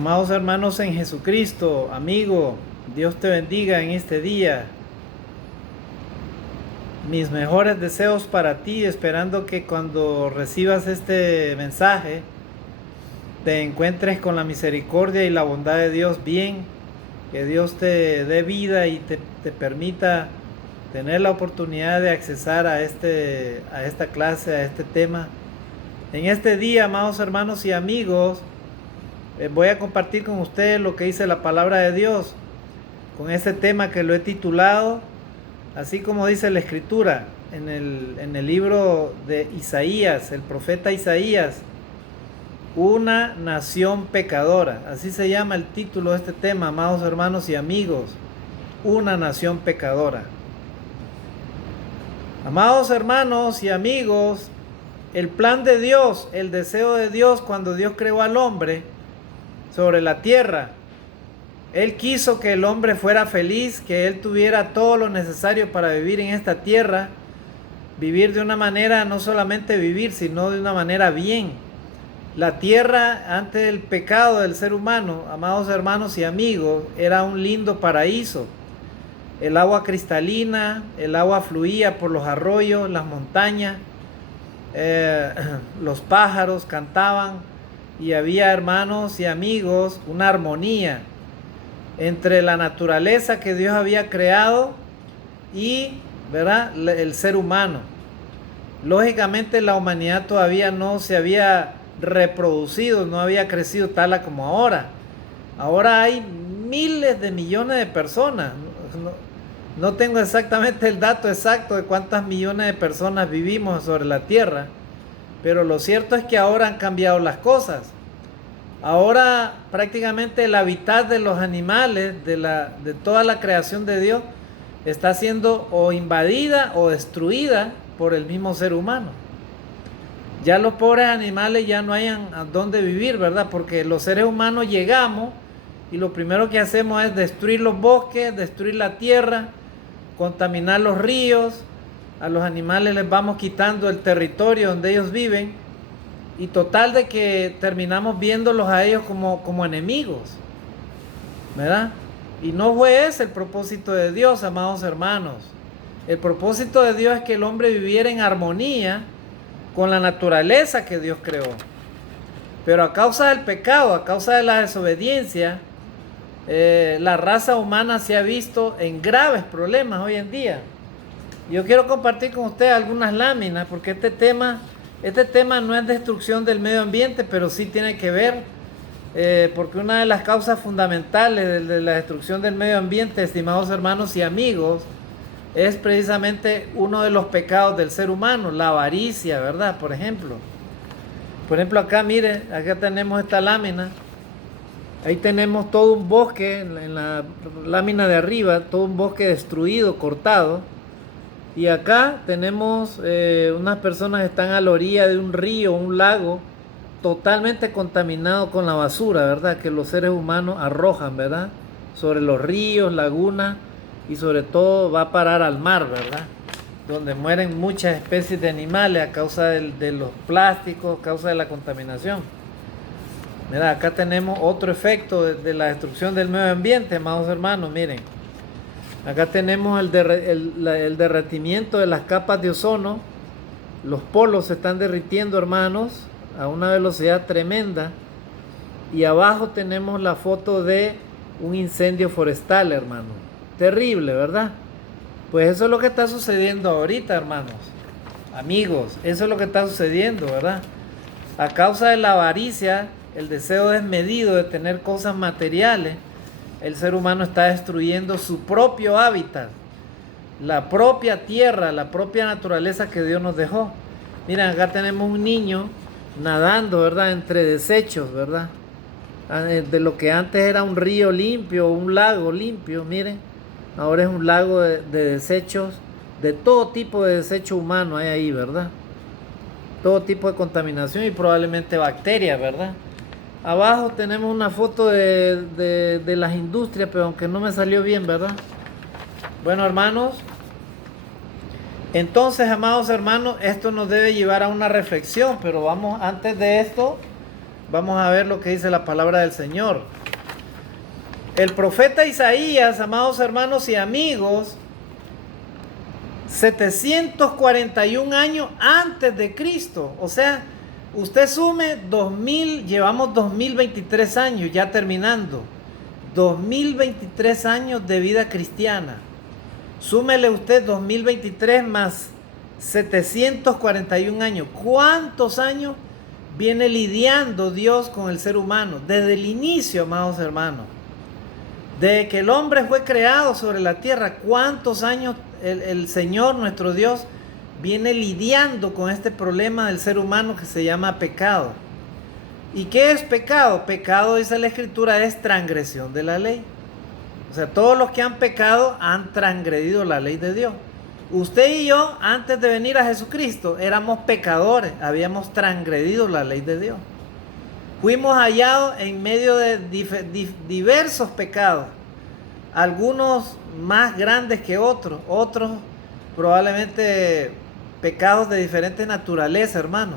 Amados hermanos en Jesucristo, amigo, Dios te bendiga en este día. Mis mejores deseos para ti, esperando que cuando recibas este mensaje te encuentres con la misericordia y la bondad de Dios bien, que Dios te dé vida y te permita tener la oportunidad de accesar a esta clase, a este tema. En este día, amados hermanos y amigos, voy a compartir con ustedes lo que dice la palabra de Dios con este tema que lo he titulado, así como dice la escritura en el libro de Isaías, el profeta Isaías, una nación pecadora. Así se llama el título de este tema, amados hermanos y amigos, una nación pecadora. Amados hermanos y amigos, el plan de Dios, el deseo de Dios cuando Dios creó al hombre sobre la tierra, Él quiso que el hombre fuera feliz, que él tuviera todo lo necesario para vivir en esta tierra, vivir de una manera, no solamente vivir, sino de una manera bien. La tierra antes del pecado del ser humano, amados hermanos y amigos, era un lindo paraíso. El agua cristalina, el agua fluía por los arroyos, las montañas, los pájaros cantaban y había, hermanos y amigos, una armonía entre la naturaleza que Dios había creado y, ¿verdad?, el ser humano. Lógicamente la humanidad todavía no se había reproducido, no había crecido tal como ahora. Ahora hay miles de millones de personas. No tengo exactamente el dato exacto de cuántas millones de personas vivimos sobre la tierra, pero lo cierto es que ahora han cambiado las cosas. Ahora prácticamente el hábitat de los animales, de toda la creación de Dios, está siendo o invadida o destruida por el mismo ser humano. Ya los pobres animales ya no hayan a dónde vivir, ¿verdad? Porque los seres humanos llegamos y lo primero que hacemos es destruir los bosques, destruir la tierra, contaminar los ríos. A los animales les vamos quitando el territorio donde ellos viven. Y total de que terminamos viéndolos a ellos como enemigos, ¿verdad? Y no fue ese el propósito de Dios, amados hermanos. El propósito de Dios es que el hombre viviera en armonía con la naturaleza que Dios creó. Pero a causa del pecado, a causa de la desobediencia, la raza humana se ha visto en graves problemas hoy en día. Yo quiero compartir con ustedes algunas láminas, porque este tema no es destrucción del medio ambiente, pero sí tiene que ver, porque una de las causas fundamentales de la destrucción del medio ambiente, estimados hermanos y amigos, es precisamente uno de los pecados del ser humano, la avaricia, ¿verdad? Por ejemplo, acá, mire, acá tenemos esta lámina. Ahí tenemos todo un bosque, en la lámina de arriba, todo un bosque destruido, cortado. Y acá tenemos unas personas que están a la orilla de un río, un lago, totalmente contaminado con la basura, ¿verdad? Que los seres humanos arrojan, ¿verdad? Sobre los ríos, lagunas y sobre todo va a parar al mar, ¿verdad? Donde mueren muchas especies de animales a causa de los plásticos, a causa de la contaminación. Mira, acá tenemos otro efecto de la destrucción del medio ambiente, amados hermanos, miren. Acá tenemos el derretimiento de las capas de ozono. Los polos se están derritiendo, hermanos, a una velocidad tremenda. Y abajo tenemos la foto de un incendio forestal, hermano. Terrible, ¿verdad? Pues eso es lo que está sucediendo ahorita, hermanos. Amigos, eso es lo que está sucediendo, ¿verdad? A causa de la avaricia, el deseo desmedido de tener cosas materiales, el ser humano está destruyendo su propio hábitat, la propia tierra, la propia naturaleza que Dios nos dejó. Miren, acá tenemos un niño nadando, ¿verdad? Entre desechos, ¿verdad? De lo que antes era un río limpio, un lago limpio, miren. Ahora es un lago de desechos, de todo tipo de desecho humano hay ahí, ¿verdad? Todo tipo de contaminación y probablemente bacterias, ¿verdad? Abajo tenemos una foto de las industrias, pero aunque no me salió bien, ¿verdad? Bueno, hermanos, entonces, amados hermanos, esto nos debe llevar a una reflexión, pero antes de esto, Vamos a ver lo que dice la palabra del Señor. El profeta Isaías, amados hermanos y amigos, 741 años antes de Cristo. O sea, usted sume 2000, llevamos 2023 años ya terminando. 2023 años de vida cristiana. Súmele usted 2023 más 741 años. ¿Cuántos años viene lidiando Dios con el ser humano? Desde el inicio, amados hermanos. Desde que el hombre fue creado sobre la tierra, ¿cuántos años el Señor, nuestro Dios, viene lidiando con este problema del ser humano que se llama pecado? ¿Y qué es pecado? Pecado, dice la Escritura, es transgresión de la ley. O sea, todos los que han pecado han transgredido la ley de Dios. Usted y yo, antes de venir a Jesucristo, éramos pecadores, habíamos transgredido la ley de Dios. Fuimos hallados en medio de diversos pecados, algunos más grandes que otros, otros probablemente pecados de diferente naturaleza, hermano.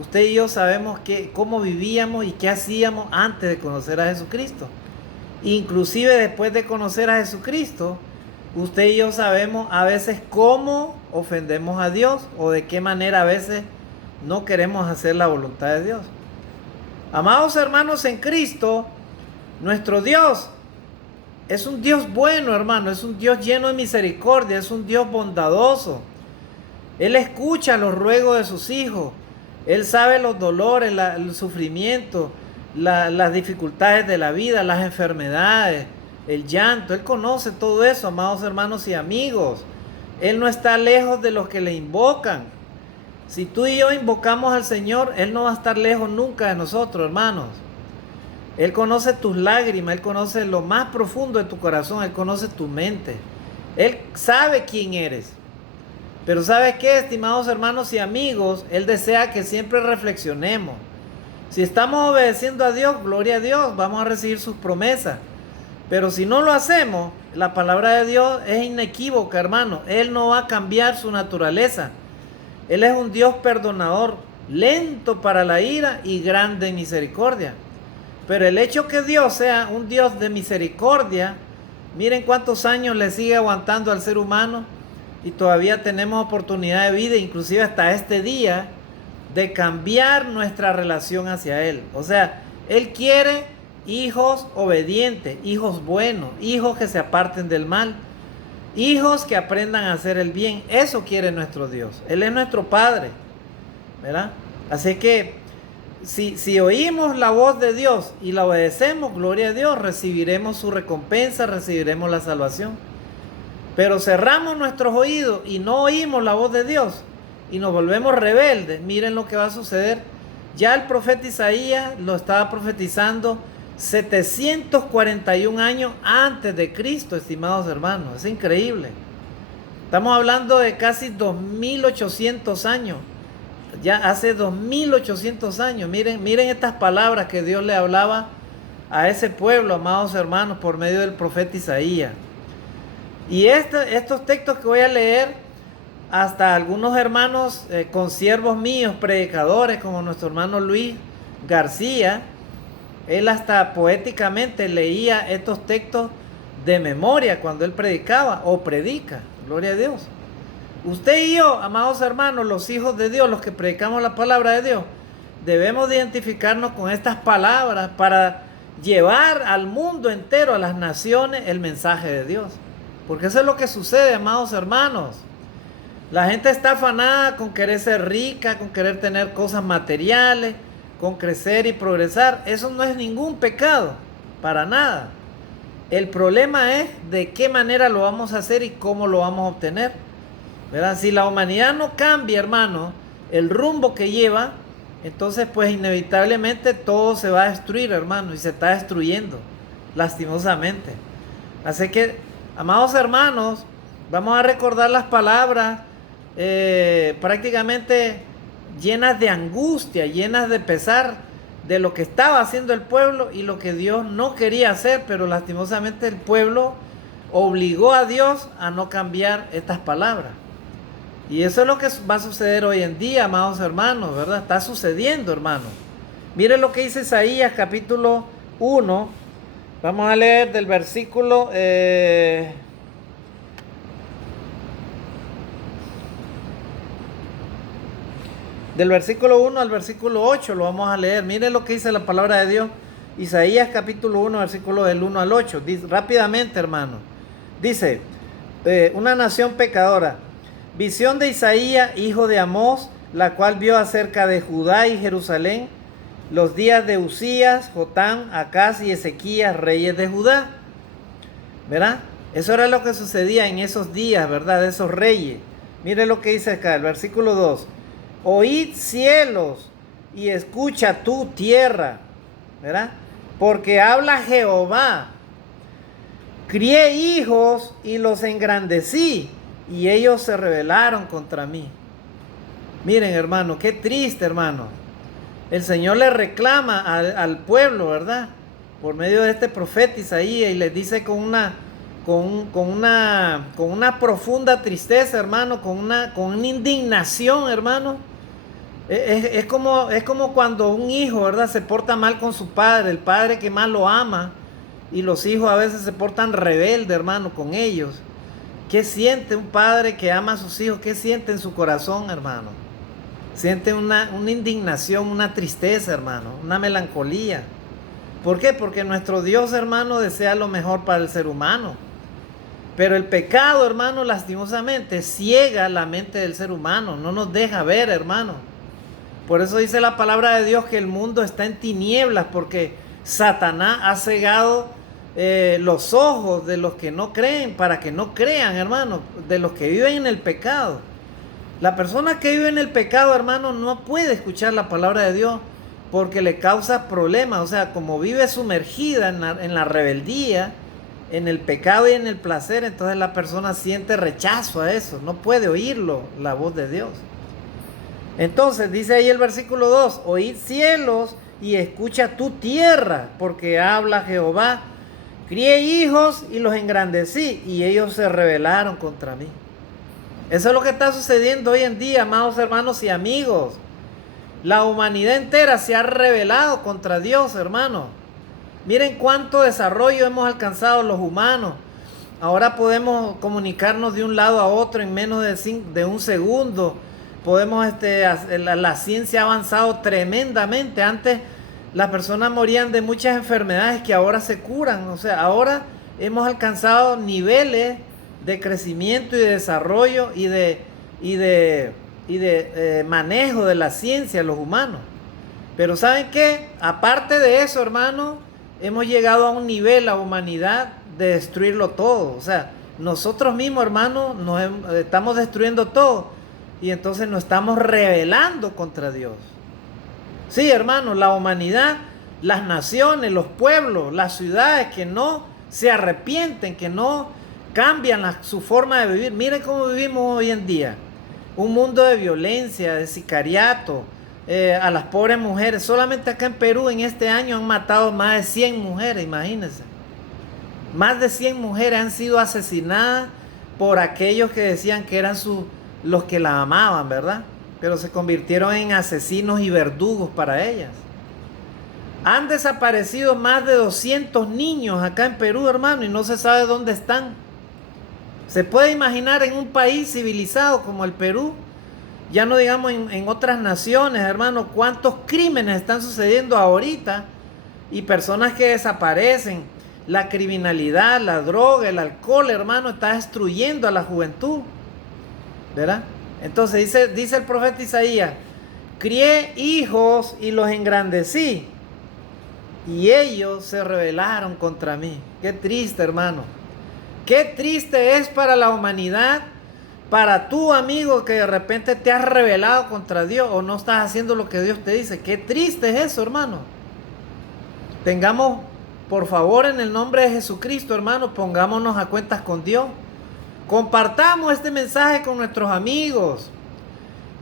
Usted y yo sabemos cómo vivíamos y qué hacíamos antes de conocer a Jesucristo. Inclusive después de conocer a Jesucristo, usted y yo sabemos a veces cómo ofendemos a Dios o de qué manera a veces no queremos hacer la voluntad de Dios. Amados hermanos en Cristo, nuestro Dios es un Dios bueno, hermano, es un Dios lleno de misericordia, es un Dios bondadoso. Él escucha los ruegos de sus hijos, Él sabe los dolores, el sufrimiento, las dificultades de la vida, las enfermedades, el llanto. Él conoce todo eso, amados hermanos y amigos. Él no está lejos de los que le invocan. Si tú y yo invocamos al Señor, Él no va a estar lejos nunca de nosotros, hermanos. Él conoce tus lágrimas, Él conoce lo más profundo de tu corazón, Él conoce tu mente. Él sabe quién eres. Pero ¿sabes qué, estimados hermanos y amigos? Él desea que siempre reflexionemos. Si estamos obedeciendo a Dios, gloria a Dios, vamos a recibir sus promesas. Pero si no lo hacemos, la palabra de Dios es inequívoca, hermano. Él no va a cambiar su naturaleza. Él es un Dios perdonador, lento para la ira y grande en misericordia. Pero el hecho que Dios sea un Dios de misericordia, miren cuántos años le sigue aguantando al ser humano y todavía tenemos oportunidad de vida, inclusive hasta este día, de cambiar nuestra relación hacia Él. O sea, Él quiere hijos obedientes, hijos buenos, hijos que se aparten del mal, hijos que aprendan a hacer el bien. Eso quiere nuestro Dios. Él es nuestro Padre, ¿verdad? Así que si oímos la voz de Dios y la obedecemos, gloria a Dios, recibiremos su recompensa, recibiremos la salvación. Pero cerramos nuestros oídos y no oímos la voz de Dios y nos volvemos rebeldes, miren lo que va a suceder. Ya el profeta Isaías lo estaba profetizando 741 años antes de Cristo, estimados hermanos. Es increíble. Estamos hablando de casi 2800 años. Ya hace 2800 años. Miren estas palabras que Dios le hablaba a ese pueblo, amados hermanos, por medio del profeta Isaías. Y estos textos que voy a leer, hasta algunos hermanos, consiervos míos, predicadores, como nuestro hermano Luis García, él hasta poéticamente leía estos textos de memoria cuando él predicaba o predica. Gloria a Dios. Usted y yo, amados hermanos, los hijos de Dios, los que predicamos la palabra de Dios, debemos de identificarnos con estas palabras para llevar al mundo entero, a las naciones, el mensaje de Dios. Porque eso es lo que sucede, amados hermanos. La gente está afanada con querer ser rica, con querer tener cosas materiales, con crecer y progresar. Eso no es ningún pecado, para nada. El problema es de qué manera lo vamos a hacer y cómo lo vamos a obtener, ¿verdad? Si la humanidad no cambia, hermano, el rumbo que lleva, entonces pues inevitablemente todo se va a destruir, hermano, y se está destruyendo, lastimosamente. Así que, amados hermanos, vamos a recordar las palabras prácticamente llenas de angustia, llenas de pesar de lo que estaba haciendo el pueblo y lo que Dios no quería hacer, pero lastimosamente el pueblo obligó a Dios a no cambiar estas palabras. Y eso es lo que va a suceder hoy en día, amados hermanos, ¿verdad? Está sucediendo, hermanos. Mire lo que dice Isaías capítulo 1. Vamos a leer del versículo... del versículo 1 al versículo 8 lo vamos a leer. Mire lo que dice la palabra de Dios. Isaías capítulo 1, versículo del 1 al 8. Dice, rápidamente, hermano. Dice, una nación pecadora. Visión de Isaías, hijo de Amós, la cual vio acerca de Judá y Jerusalén los días de Usías, Jotam, Acaz y Ezequías, reyes de Judá. ¿Verdad? Eso era lo que sucedía en esos días, ¿verdad? De esos reyes. Mire lo que dice acá, el versículo 2. Oíd cielos y escucha tú tierra, ¿verdad? Porque habla Jehová. Crié hijos y los engrandecí, y ellos se rebelaron contra mí. Miren, hermano, qué triste, hermano. El Señor le reclama al pueblo, ¿verdad? Por medio de este profeta Isaías, y les dice con una profunda tristeza, hermano, con una indignación, hermano. Es como cuando un hijo, ¿verdad?, se porta mal con su padre, el padre que más lo ama, y los hijos a veces se portan rebelde, hermano, con ellos. ¿Qué siente un padre que ama a sus hijos? ¿Qué siente en su corazón, hermano? Siente una indignación, una tristeza, hermano, una melancolía. ¿Por qué? Porque nuestro Dios, hermano, desea lo mejor para el ser humano. Pero el pecado, hermano, lastimosamente ciega la mente del ser humano, no nos deja ver, hermano. Por eso dice la palabra de Dios que el mundo está en tinieblas, porque Satanás ha cegado los ojos de los que no creen, para que no crean, hermano, de los que viven en el pecado. La persona que vive en el pecado, hermano, no puede escuchar la palabra de Dios porque le causa problemas. O sea, como vive sumergida en la rebeldía, en el pecado y en el placer, entonces la persona siente rechazo a eso, no puede oírlo, la voz de Dios. Entonces dice ahí el versículo 2, oíd cielos y escucha tu tierra, porque habla Jehová. Crié hijos y los engrandecí, y ellos se rebelaron contra mí. Eso es lo que está sucediendo hoy en día, amados hermanos y amigos. La humanidad entera se ha rebelado contra Dios, hermano. Miren cuánto desarrollo hemos alcanzado los humanos. Ahora podemos comunicarnos de un lado a otro en menos de un segundo. Podemos, la ciencia ha avanzado tremendamente. Antes las personas morían de muchas enfermedades que ahora se curan. O sea, ahora hemos alcanzado niveles de crecimiento y de desarrollo y de manejo de la ciencia, los humanos. Pero ¿saben qué? Aparte de eso, hermano, hemos llegado a un nivel, la humanidad, de destruirlo todo. O sea, nosotros mismos, hermano, estamos destruyendo todo. Y entonces nos estamos rebelando contra Dios. Sí, hermano, la humanidad, las naciones, los pueblos, las ciudades que no se arrepienten, que no cambian su forma de vivir. Miren cómo vivimos hoy en día. Un mundo de violencia, de sicariato, a las pobres mujeres. Solamente acá en Perú en este año han matado más de 100 mujeres, imagínense. Más de 100 mujeres han sido asesinadas por aquellos que decían que eran los que la amaban, ¿verdad? Pero se convirtieron en asesinos y verdugos para ellas. Han desaparecido más de 200 niños acá en Perú, hermano, y no se sabe dónde están. Se puede imaginar en un país civilizado como el Perú, ya no digamos en otras naciones, hermano, cuántos crímenes están sucediendo ahorita y personas que desaparecen. La criminalidad, la droga, el alcohol, hermano, está destruyendo a la juventud, ¿verdad? Entonces dice el profeta Isaías, crié hijos y los engrandecí, y ellos se rebelaron contra mí. Qué triste, hermano. Qué triste es para la humanidad, para tu amigo que de repente te has rebelado contra Dios o no estás haciendo lo que Dios te dice. Qué triste es eso, hermano. Tengamos, por favor, en el nombre de Jesucristo, hermano, pongámonos a cuentas con Dios. Compartamos este mensaje con nuestros amigos.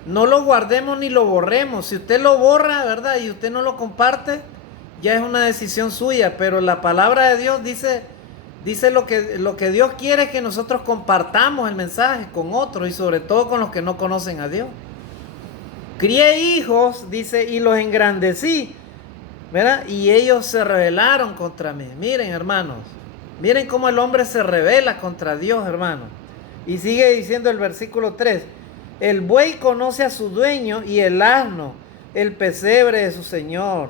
No lo guardemos ni lo borremos. Si usted lo borra, ¿verdad?, y usted no lo comparte, ya es una decisión suya. Pero la palabra de Dios dice lo que Dios quiere es que nosotros compartamos el mensaje con otros y sobre todo con los que no conocen a Dios. Crié hijos, dice, y los engrandecí, ¿verdad? Y ellos se rebelaron contra mí. Miren, hermanos, miren cómo el hombre se rebela contra Dios, hermanos. Y sigue diciendo el versículo 3, el buey conoce a su dueño y el asno el pesebre de su señor.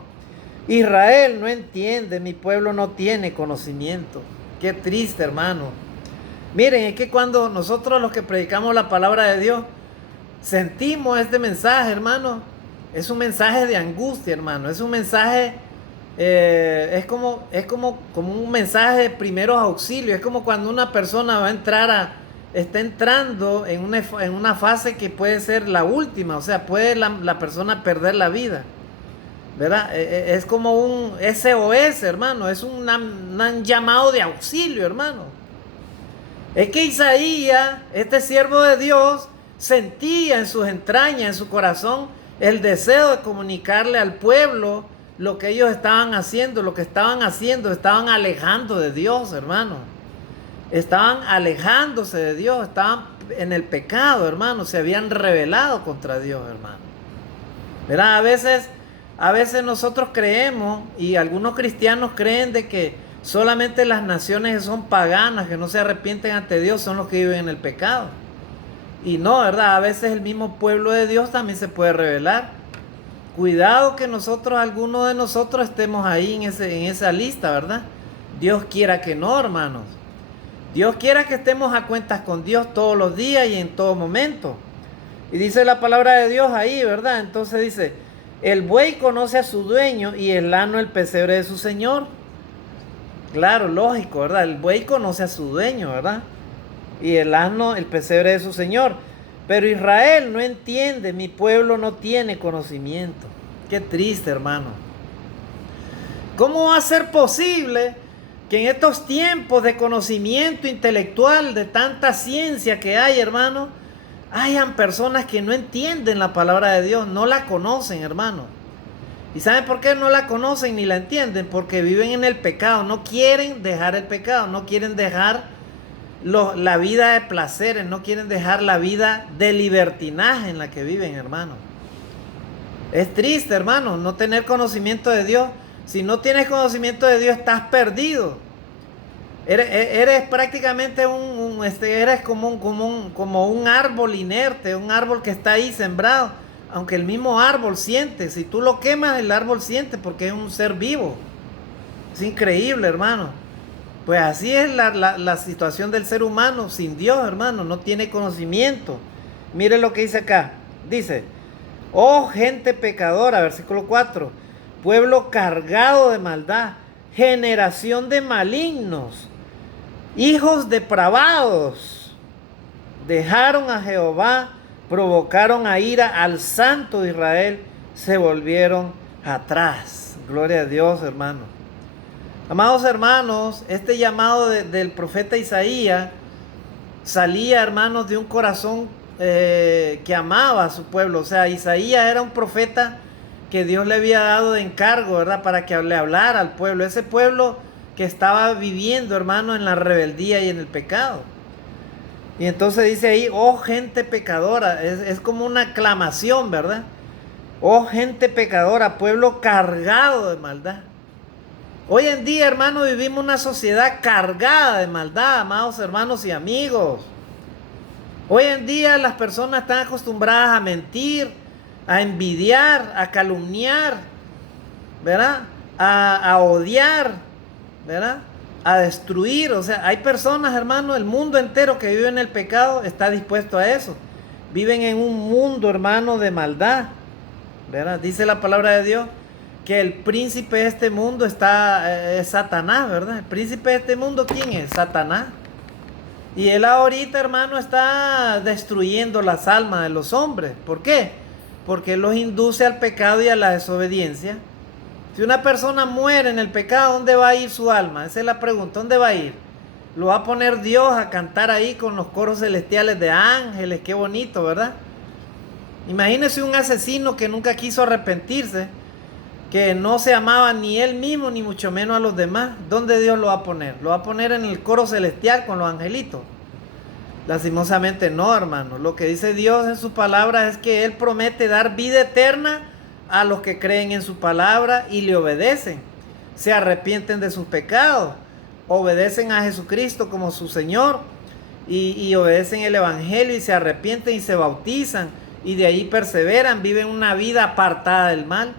Israel no entiende, mi pueblo no tiene conocimiento. Qué triste, hermano. Miren, es que cuando nosotros los que predicamos la palabra de Dios sentimos este mensaje, hermano, es un mensaje de angustia, hermano. Es un mensaje, es como un mensaje de primeros auxilios. Es como cuando una persona va a entrar está entrando en una fase que puede ser la última. O sea, puede la persona perder la vida, ¿verdad? Es como un SOS, hermano. Es un llamado de auxilio, hermano. Es que Isaías, este siervo de Dios, sentía en sus entrañas, en su corazón, el deseo de comunicarle al pueblo lo que ellos estaban haciendo, estaban alejando de Dios, hermano. Estaban alejándose de Dios, estaban en el pecado, hermano, se habían rebelado contra Dios, hermano. ¿Verdad? A veces nosotros creemos, y algunos cristianos creen de que solamente las naciones que son paganas, que no se arrepienten ante Dios, son los que viven en el pecado. Y no, ¿verdad? A veces el mismo pueblo de Dios también se puede rebelar. Cuidado que algunos de nosotros estemos ahí en esa lista, ¿verdad? Dios quiera que no, hermanos. Dios quiera que estemos a cuentas con Dios todos los días y en todo momento. Y dice la palabra de Dios ahí, ¿verdad? Entonces dice, el buey conoce a su dueño y el asno el pesebre de su señor. Claro, lógico, ¿verdad? El buey conoce a su dueño, ¿verdad? Y el asno el pesebre de su señor. Pero Israel no entiende, mi pueblo no tiene conocimiento. Qué triste, hermano. ¿Cómo va a ser posible que en estos tiempos de conocimiento intelectual, de tanta ciencia que hay, hermano, hayan personas que no entienden la palabra de Dios, no la conocen, hermano? ¿Y saben por qué no la conocen ni la entienden? Porque viven en el pecado, no quieren dejar el pecado, no quieren dejar la vida de placeres, no quieren dejar la vida de libertinaje en la que viven, hermano. Es triste, hermano, no tener conocimiento de Dios. Si no tienes conocimiento de Dios, estás perdido. Eres prácticamente eres como un árbol inerte, un árbol que está ahí sembrado. Aunque el mismo árbol siente, si tú lo quemas, el árbol siente porque es un ser vivo. Es increíble, hermano. Pues así es la situación del ser humano sin Dios, hermano. No tiene conocimiento. Mire lo que dice acá. Dice, oh gente pecadora, versículo 4. Pueblo cargado de maldad, generación de malignos, hijos depravados, dejaron a Jehová, provocaron a ira al Santo de Israel, se volvieron atrás. Gloria a Dios, hermano. Amados hermanos, este llamado del profeta Isaías salía, hermanos, de un corazón que amaba a su pueblo. O sea, Isaías era un profeta que Dios le había dado de encargo, ¿verdad? Para que le hablara al pueblo. Ese pueblo que estaba viviendo, hermano, en la rebeldía y en el pecado. Y entonces dice ahí, oh gente pecadora, es como una aclamación, ¿verdad? Oh gente pecadora, pueblo cargado de maldad. Hoy en día, hermano, vivimos una sociedad cargada de maldad, amados hermanos y amigos. Hoy en día las personas están acostumbradas a mentir, a envidiar, a calumniar, ¿verdad? A odiar, ¿verdad? A destruir. O sea, hay personas, hermano, el mundo entero que vive en el pecado está dispuesto a eso. Viven en un mundo, hermano, de maldad, ¿verdad? Dice la palabra de Dios que el príncipe de este mundo es Satanás, ¿verdad? El príncipe de este mundo, ¿quién es? Satanás. Y él ahorita, hermano, está destruyendo las almas de los hombres. ¿Por qué? Porque él los induce al pecado y a la desobediencia. Si una persona muere en el pecado, ¿dónde va a ir su alma? Esa es la pregunta, ¿dónde va a ir? Lo va a poner Dios a cantar ahí con los coros celestiales de ángeles, qué bonito, ¿verdad? Imagínese un asesino que nunca quiso arrepentirse, que no se amaba ni él mismo, ni mucho menos a los demás. ¿Dónde Dios lo va a poner? ¿Lo va a poner en el coro celestial con los angelitos? Lastimosamente no, hermano. Lo que dice Dios en su palabra es que Él promete dar vida eterna a los que creen en su palabra y le obedecen, se arrepienten de sus pecados, obedecen a Jesucristo como su Señor y obedecen el Evangelio y se arrepienten y se bautizan y de ahí perseveran, viven una vida apartada del mal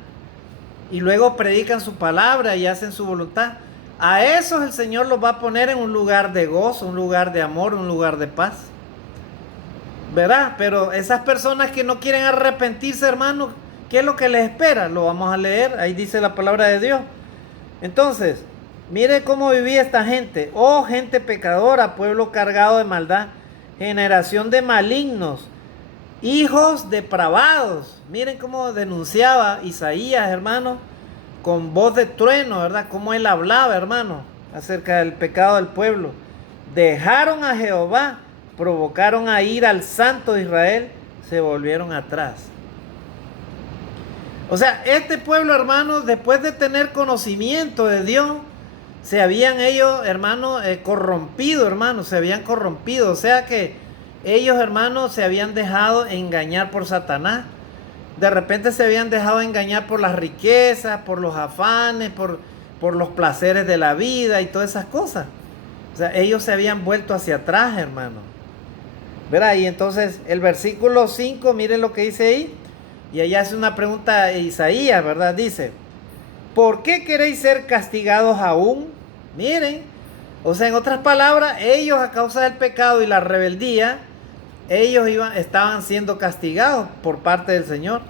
y luego predican su palabra y hacen su voluntad. A esos el Señor los va a poner en un lugar de gozo, un lugar de amor, un lugar de paz. ¿Verdad? Pero esas personas que no quieren arrepentirse, hermano, ¿qué es lo que les espera? Lo vamos a leer, ahí dice la palabra de Dios. Entonces, mire cómo vivía esta gente. Oh, gente pecadora, pueblo cargado de maldad, generación de malignos, hijos depravados. Miren cómo denunciaba Isaías, hermano, con voz de trueno, ¿verdad? Cómo él hablaba, hermano, acerca del pecado del pueblo. Dejaron a Jehová, provocaron a ir al Santo de Israel, se volvieron atrás. O sea, este pueblo, hermano, después de tener conocimiento de Dios, se habían ellos, hermano, corrompido, hermano, se habían corrompido. O sea que ellos, hermanos, se habían dejado engañar por Satanás. De repente se habían dejado engañar por las riquezas, por los afanes, por los placeres de la vida y todas esas cosas. O sea, ellos se habían vuelto hacia atrás, hermano. ¿Verdad? Y entonces el versículo 5, miren lo que dice ahí. Y allá hace una pregunta a Isaías, ¿verdad? Dice, ¿por qué queréis ser castigados aún? Miren, o sea, en otras palabras, ellos a causa del pecado y la rebeldía, ellos estaban siendo castigados por parte del Señor.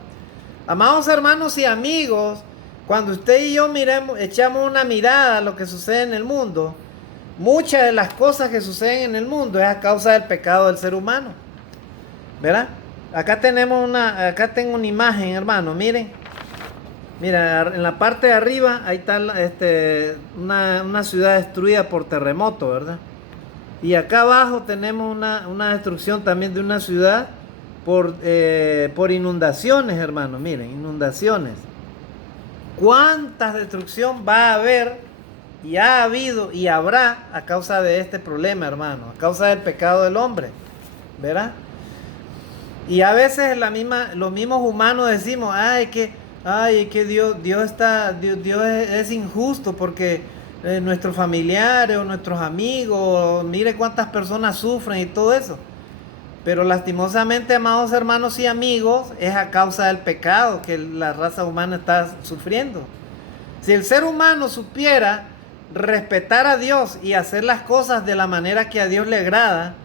Amados hermanos y amigos, cuando usted y yo echamos una mirada a lo que sucede en el mundo, muchas de las cosas que suceden en el mundo es a causa del pecado del ser humano. ¿Verdad? Acá tengo una imagen, hermano, miren. Mira, en la parte de arriba, ahí está una ciudad destruida por terremoto, ¿verdad? Y acá abajo tenemos una destrucción también de una ciudad por inundaciones, hermano. Miren, inundaciones. ¿Cuánta destrucción va a haber y ha habido y habrá a causa de este problema, hermano? A causa del pecado del hombre, ¿verdad? Y a veces los mismos humanos decimos, que Dios es injusto porque nuestros familiares o nuestros amigos, mire cuántas personas sufren y todo eso. Pero lastimosamente, amados hermanos y amigos, es a causa del pecado que la raza humana está sufriendo. Si el ser humano supiera respetar a Dios y hacer las cosas de la manera que a Dios le agrada,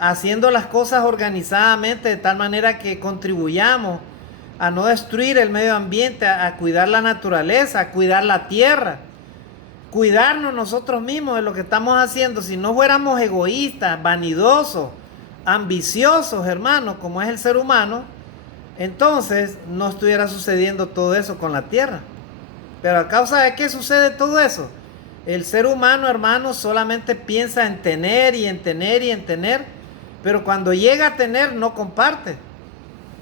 haciendo las cosas organizadamente de tal manera que contribuyamos a no destruir el medio ambiente, a cuidar la naturaleza, a cuidar la tierra, cuidarnos nosotros mismos de lo que estamos haciendo. Si no fuéramos egoístas, vanidosos, ambiciosos, hermanos, como es el ser humano, entonces no estuviera sucediendo todo eso con la tierra. Pero a causa de qué sucede todo eso, el ser humano, hermanos, solamente piensa en tener y en tener y en tener, pero cuando llega a tener no comparte,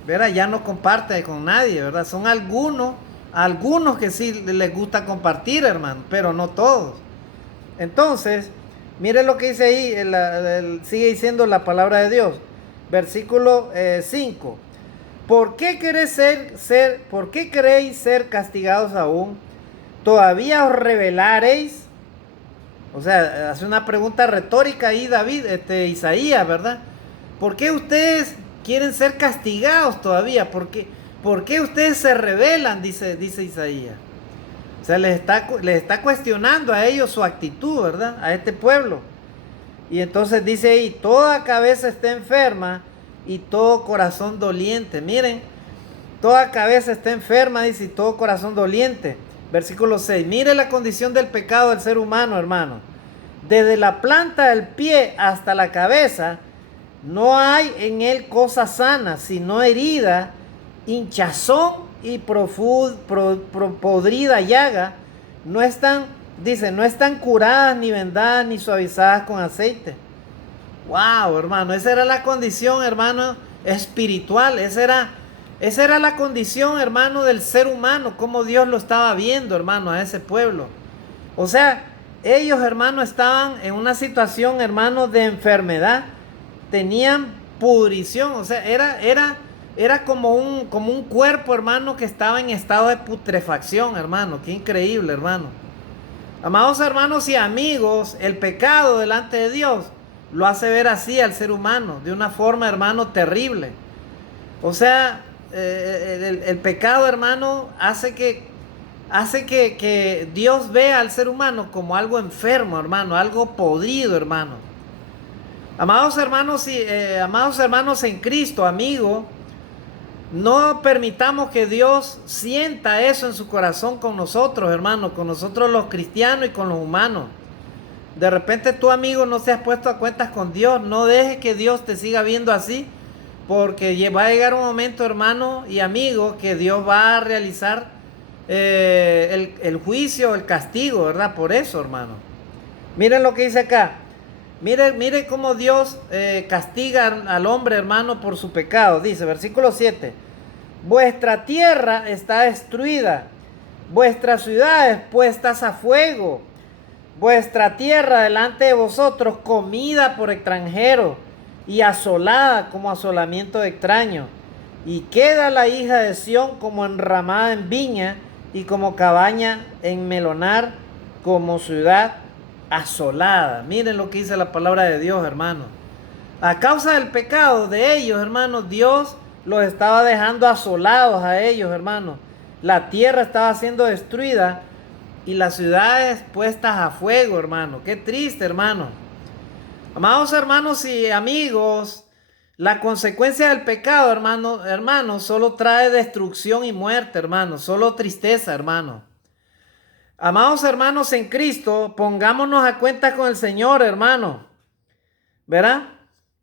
¿verdad? Ya no comparte con nadie, ¿verdad? Son algunos que sí les gusta compartir, hermano, pero no todos. Entonces, mire lo que dice ahí, sigue diciendo la palabra de Dios, versículo 5. ¿Por qué queréis ser castigados aún? ¿Todavía os rebelareis? O sea, hace una pregunta retórica ahí Isaías, ¿verdad? ¿Por qué ustedes quieren ser castigados todavía? ¿Por qué ustedes se rebelan? Dice Isaías. O sea, les está cuestionando a ellos su actitud, ¿verdad? A este pueblo. Y entonces dice ahí, toda cabeza está enferma y todo corazón doliente. Miren, toda cabeza está enferma, dice, y todo corazón doliente. Versículo 6. Mire la condición del pecado del ser humano, hermano. Desde la planta del pie hasta la cabeza, no hay en él cosa sana, sino herida, hinchazón y podrida llaga. No están curadas, ni vendadas, ni suavizadas con aceite. Wow, hermano, esa era la condición, hermano, espiritual. Esa era la condición, hermano, del ser humano, como Dios lo estaba viendo, hermano, a ese pueblo. O sea, ellos, hermano, estaban en una situación, hermano, de enfermedad. Tenían pudrición, o sea, era como un cuerpo, hermano, que estaba en estado de putrefacción, hermano. Qué increíble, hermano. Amados hermanos y amigos, el pecado delante de Dios lo hace ver así al ser humano, de una forma, hermano, terrible. O sea, el pecado, hermano, hace que Dios vea al ser humano como algo enfermo, hermano, algo podrido, hermano. Amados hermanos en Cristo, amigo, no permitamos que Dios sienta eso en su corazón con nosotros, hermano, con nosotros los cristianos y con los humanos. De repente tu amigo no se has puesto a cuentas con Dios, no dejes que Dios te siga viendo así, porque va a llegar un momento, hermano y amigo, que Dios va a realizar el juicio, el castigo, ¿verdad? Por eso, hermano. Miren lo que dice acá. Mire cómo Dios castiga al hombre, hermano, por su pecado. Dice, versículo 7. Vuestra tierra está destruida, vuestras ciudades puestas a fuego, vuestra tierra delante de vosotros comida por extranjeros y asolada como asolamiento de extraños. Y queda la hija de Sión como enramada en viña y como cabaña en melonar, como ciudad asolada. Miren lo que dice la palabra de Dios, hermano. A causa del pecado de ellos, hermanos, Dios los estaba dejando asolados a ellos, hermanos. La tierra estaba siendo destruida y las ciudades puestas a fuego, hermano. Qué triste, hermano. Amados hermanos y amigos, la consecuencia del pecado, hermano, solo trae destrucción y muerte, hermano. Solo tristeza, hermano. Amados hermanos en Cristo, pongámonos a cuenta con el Señor, hermano. ¿Verdad?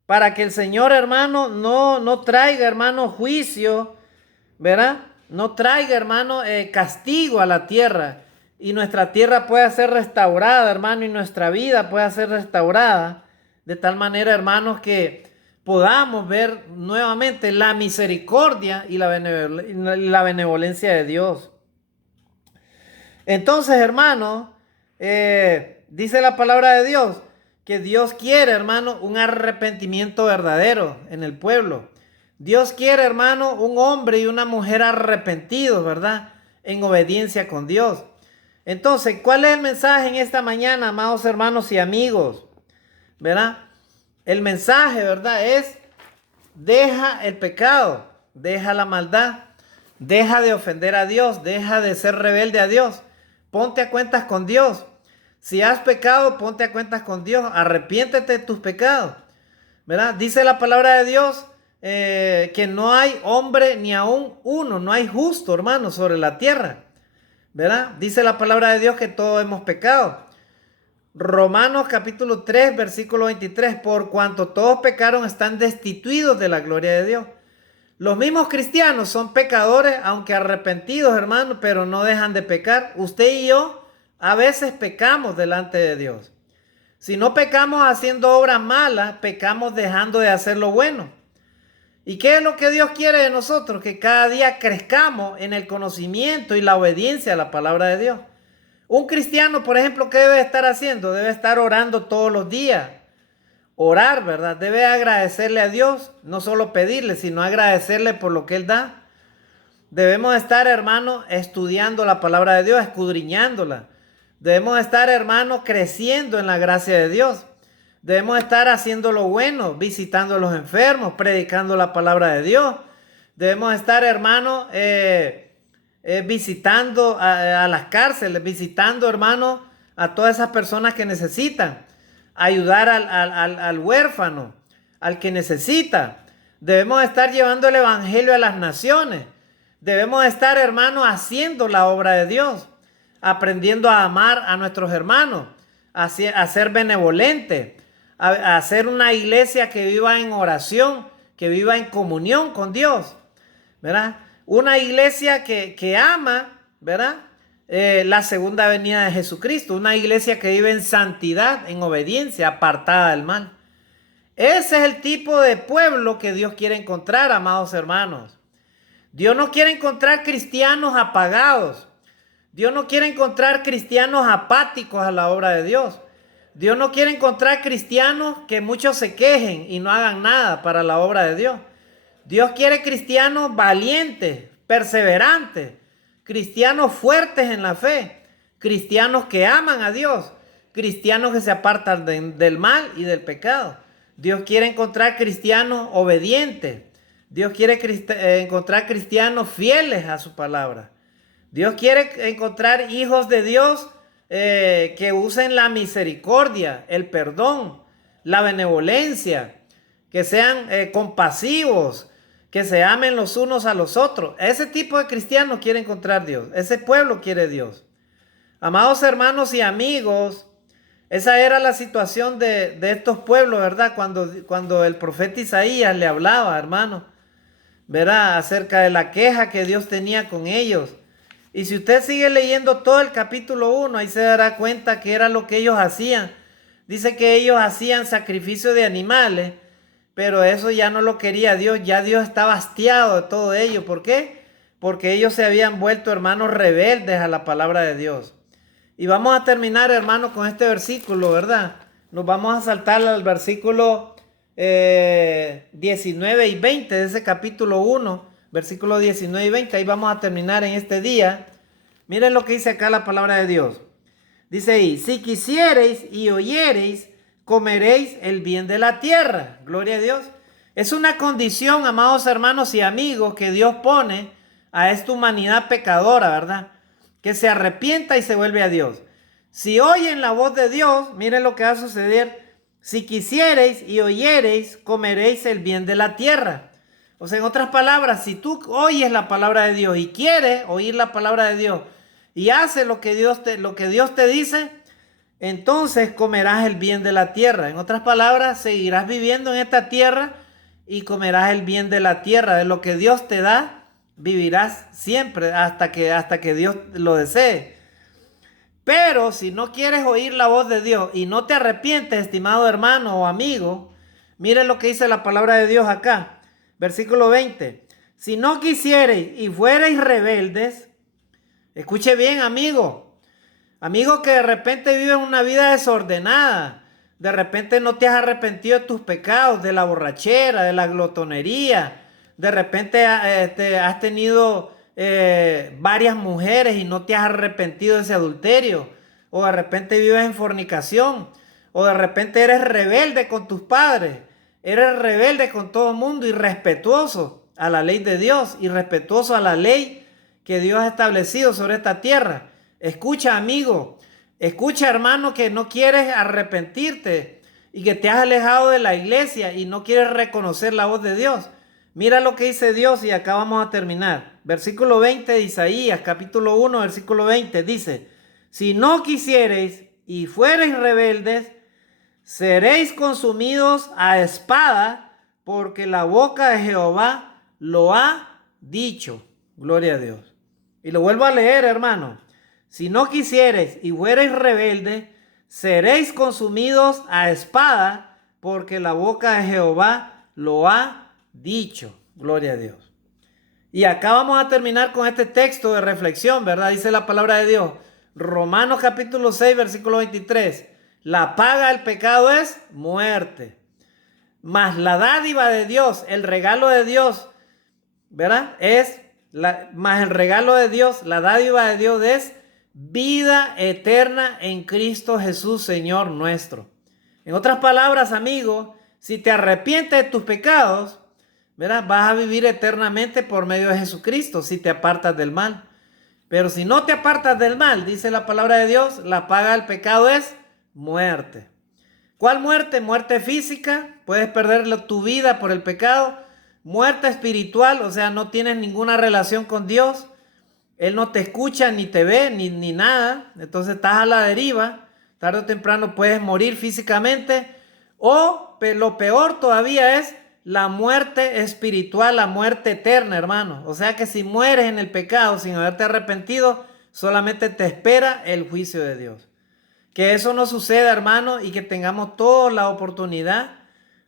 Para que el Señor, hermano, no traiga, hermano, juicio, ¿verdad? No traiga, hermano, castigo a la tierra. Y nuestra tierra pueda ser restaurada, hermano, y nuestra vida pueda ser restaurada. De tal manera, hermanos, que podamos ver nuevamente la misericordia y la benevolencia de Dios. Entonces, hermano, dice la palabra de Dios que Dios quiere, hermano, un arrepentimiento verdadero en el pueblo. Dios quiere, hermano, un hombre y una mujer arrepentidos, ¿verdad? En obediencia con Dios. Entonces, ¿cuál es el mensaje en esta mañana, amados hermanos y amigos? ¿Verdad? El mensaje, ¿verdad? Es: deja el pecado, deja la maldad, deja de ofender a Dios, deja de ser rebelde a Dios. Ponte a cuentas con Dios. Si has pecado, ponte a cuentas con Dios. Arrepiéntete de tus pecados. ¿Verdad? Dice la palabra de Dios que no hay hombre ni aún uno, no hay justo, hermano, sobre la tierra. ¿Verdad? Dice la palabra de Dios que todos hemos pecado. Romanos capítulo 3, versículo 23. Por cuanto todos pecaron, están destituidos de la gloria de Dios. Los mismos cristianos son pecadores, aunque arrepentidos, hermanos, pero no dejan de pecar. Usted y yo a veces pecamos delante de Dios. Si no pecamos haciendo obras malas, pecamos dejando de hacer lo bueno. ¿Y qué es lo que Dios quiere de nosotros? Que cada día crezcamos en el conocimiento y la obediencia a la palabra de Dios. Un cristiano, por ejemplo, ¿qué debe estar haciendo? Debe estar orando todos los días. Orar, ¿verdad? Debe agradecerle a Dios, no solo pedirle, sino agradecerle por lo que Él da. Debemos estar, hermano, estudiando la palabra de Dios, escudriñándola. Debemos estar, hermano, creciendo en la gracia de Dios. Debemos estar haciendo lo bueno, visitando a los enfermos, predicando la palabra de Dios. Debemos estar, hermano, visitando a las cárceles, visitando, hermano, a todas esas personas que necesitan. Ayudar al huérfano, al que necesita. Debemos estar llevando el evangelio a las naciones. Debemos estar, hermano, haciendo la obra de Dios, aprendiendo a amar a nuestros hermanos, a ser benevolente, a hacer una iglesia que viva en oración, que viva en comunión con Dios, ¿verdad? Una iglesia que ama, ¿verdad? La segunda venida de Jesucristo, una iglesia que vive en santidad, en obediencia, apartada del mal. Ese es el tipo de pueblo que Dios quiere encontrar, amados hermanos. Dios no quiere encontrar cristianos apagados. Dios no quiere encontrar cristianos apáticos a la obra de Dios. Dios no quiere encontrar cristianos que muchos se quejen y no hagan nada para la obra de Dios. Dios quiere cristianos valientes, perseverantes, cristianos fuertes en la fe, cristianos que aman a Dios, cristianos que se apartan del mal y del pecado. Dios quiere encontrar cristianos obedientes. Dios quiere encontrar cristianos fieles a su palabra. Dios quiere encontrar hijos de Dios que usen la misericordia, el perdón, la benevolencia, que sean compasivos, que se amen los unos a los otros. Ese tipo de cristianos quiere encontrar Dios. Ese pueblo quiere Dios. Amados hermanos y amigos, esa era la situación de estos pueblos, ¿verdad? Cuando el profeta Isaías le hablaba, hermano, ¿verdad? Acerca de la queja que Dios tenía con ellos. Y si usted sigue leyendo todo el capítulo 1, ahí se dará cuenta que era lo que ellos hacían. Dice que ellos hacían sacrificio de animales, pero eso ya no lo quería Dios. Ya Dios estaba hastiado de todo ello. ¿Por qué? Porque ellos se habían vuelto hermanos rebeldes a la palabra de Dios. Y vamos a terminar, hermanos, con este versículo, ¿verdad? Nos vamos a saltar al versículo 19 y 20 de ese capítulo 1, versículo 19 y 20. Ahí vamos a terminar en este día. Miren lo que dice acá la palabra de Dios. Dice ahí, si quisiereis y oyereis, comeréis el bien de la tierra. Gloria a Dios. Es una condición, amados hermanos y amigos, que Dios pone a esta humanidad pecadora, ¿verdad? Que se arrepienta y se vuelve a Dios. Si oyen la voz de Dios, miren lo que va a suceder. Si quisiereis y oyereis, comeréis el bien de la tierra. O sea, en otras palabras, si tú oyes la palabra de Dios y quieres oír la palabra de Dios y haces lo que Dios te dice, entonces comerás el bien de la tierra. En otras palabras, seguirás viviendo en esta tierra y comerás el bien de la tierra. De lo que Dios te da, vivirás siempre hasta que Dios lo desee. Pero si no quieres oír la voz de Dios y no te arrepientes, estimado hermano o amigo, mire lo que dice la palabra de Dios acá. Versículo 20. Si no quisierais y fuerais rebeldes, escuche bien, amigo. Amigo que de repente vives una vida desordenada. De repente no te has arrepentido de tus pecados, de la borrachera, de la glotonería. De repente has tenido varias mujeres y no te has arrepentido de ese adulterio. O de repente vives en fornicación. O de repente eres rebelde con tus padres. Eres rebelde con todo el mundo, irrespetuoso a la ley de Dios, irrespetuoso a la ley que Dios ha establecido sobre esta tierra. Escucha, amigo, escucha, hermano, que no quieres arrepentirte y que te has alejado de la iglesia y no quieres reconocer la voz de Dios. Mira lo que dice Dios y acá vamos a terminar. Versículo 20 de Isaías, capítulo 1, versículo 20, dice, si no quisiereis y fuereis rebeldes, seréis consumidos a espada, porque la boca de Jehová lo ha dicho. Gloria a Dios. Y lo vuelvo a leer, hermano. Si no quisiereis y fuereis rebeldes, seréis consumidos a espada, porque la boca de Jehová lo ha dicho. Gloria a Dios. Y acá vamos a terminar con este texto de reflexión, ¿verdad? Dice la palabra de Dios. Romanos capítulo 6, versículo 23. La paga del pecado es muerte. Mas la dádiva de Dios, el regalo de Dios, ¿verdad? Más el regalo de Dios, la dádiva de Dios es vida eterna en Cristo Jesús, Señor nuestro. En otras palabras, amigo, si te arrepientes de tus pecados, ¿verdad? Vas a vivir eternamente por medio de Jesucristo si te apartas del mal. Pero si no te apartas del mal, dice la palabra de Dios, la paga del pecado es muerte. ¿Cuál muerte? Muerte física, puedes perder tu vida por el pecado. Muerte espiritual, o sea, no tienes ninguna relación con Dios. Él no te escucha, ni te ve, ni nada. Entonces estás a la deriva. Tarde o temprano puedes morir físicamente. O lo peor todavía es la muerte espiritual, la muerte eterna, hermano. O sea que si mueres en el pecado sin haberte arrepentido, solamente te espera el juicio de Dios. Que eso no suceda, hermano, y que tengamos toda la oportunidad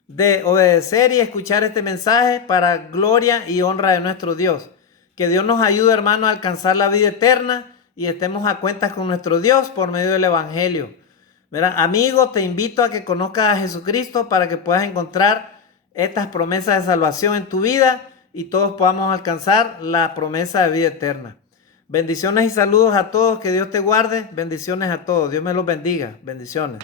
de obedecer y escuchar este mensaje para gloria y honra de nuestro Dios. Que Dios nos ayude, hermano, a alcanzar la vida eterna y estemos a cuentas con nuestro Dios por medio del Evangelio. ¿Verdad? Amigo, te invito a que conozcas a Jesucristo para que puedas encontrar estas promesas de salvación en tu vida y todos podamos alcanzar la promesa de vida eterna. Bendiciones y saludos a todos, que Dios te guarde, bendiciones a todos, Dios me los bendiga, bendiciones.